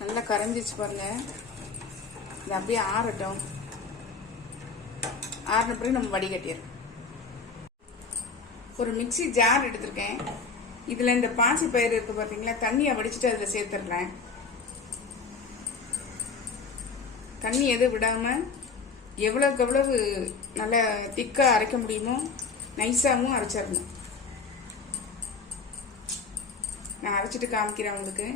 நல்லா கரைஞ்சிச்சு பாருங்க. இது அப்படியே ஆறட்டும். ஆறின பிறகு நம்ம வடிகட்டிடுறோம். ஒரு மிக்சி ஜார் எடுத்திருக்கேன். இதில் இந்த பாசி பயிர் இருக்கு பார்த்தீங்களா, தண்ணியை வடிச்சிட்டு அதில் சேர்த்துடுறேன். தண்ணி எதுவும் விடாமல் எவ்வளவுக்கு எவ்வளவு நல்லா திக்காக அரைக்க முடியுமோ நைஸாகவும் அரைச்சிடணும். நான் அரைச்சிட்டு காமிக்கிறேன் உங்களுக்கு.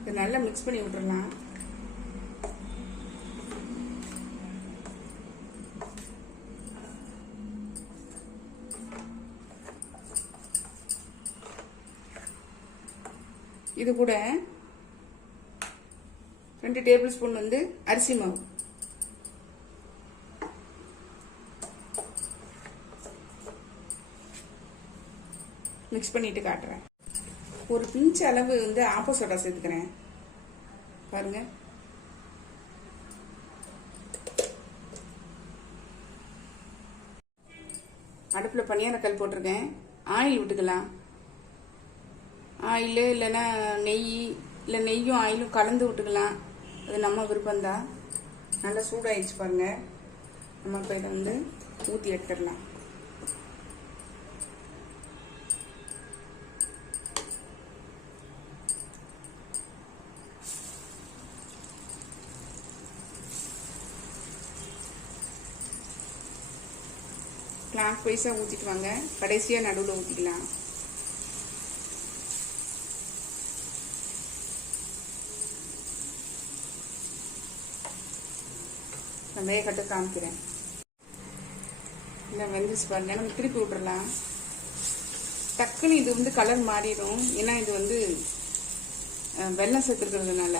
இது நல்லா மிக்ஸ் பண்ணி விட்டுடலாம். இது கூட 2 டேபிள் ஸ்பூன் வந்து அரிசி மாவு, மிக்ஸ் பண்ணிட்டு காட்டுறேன். ஒரு பிஞ்ச் அளவு வந்து ஆப்ப சோடா சேர்த்துக்கிறேன் பாருங்க. அடுப்பில் பனியாரக்கல் போட்டிருக்கேன். ஆயில் விட்டுக்கலாம். ஆயில் இல்லைன்னா நெய், இல்லை நெய்யும் ஆயிலும் கலந்து விட்டுக்கலாம். அது நம்ம விருப்பம்தான். நல்லா சூடாயிடுச்சு பாருங்க. நம்ம இப்போ இதை வந்து ஊற்றி எடுத்துடலாம். கிளாக் வைஸாக ஊற்றிட்டு வாங்க. கடைசியாக நடுவில் ஊற்றிக்கலாம். நான் வேகட்டு காமிக்கிறேன். இல்லை வெந்துச்சு பாருங்க. நம்ம திருப்பி விட்டுறலாம். டக்குன்னு இது வந்து கலர் மாறிடும். ஏன்னா இது வந்து வெல்லம் சேர்த்துருக்கிறதுனால.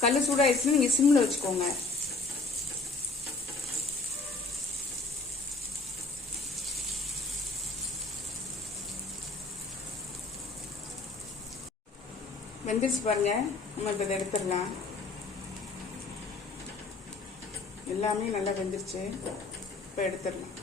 கல் சூடாயிடுச்சுன்னு நீங்கள் சிம்மில் வச்சுக்கோங்க. வெந்துருச்சு பாருங்க. நம்ம இப்போ இதை எடுத்துடலாம். எல்லாமே நல்லா வெந்துருச்சு. இப்போ எடுத்துடலாம்.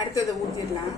அடுத்ததை ஊற்றிடலாம்.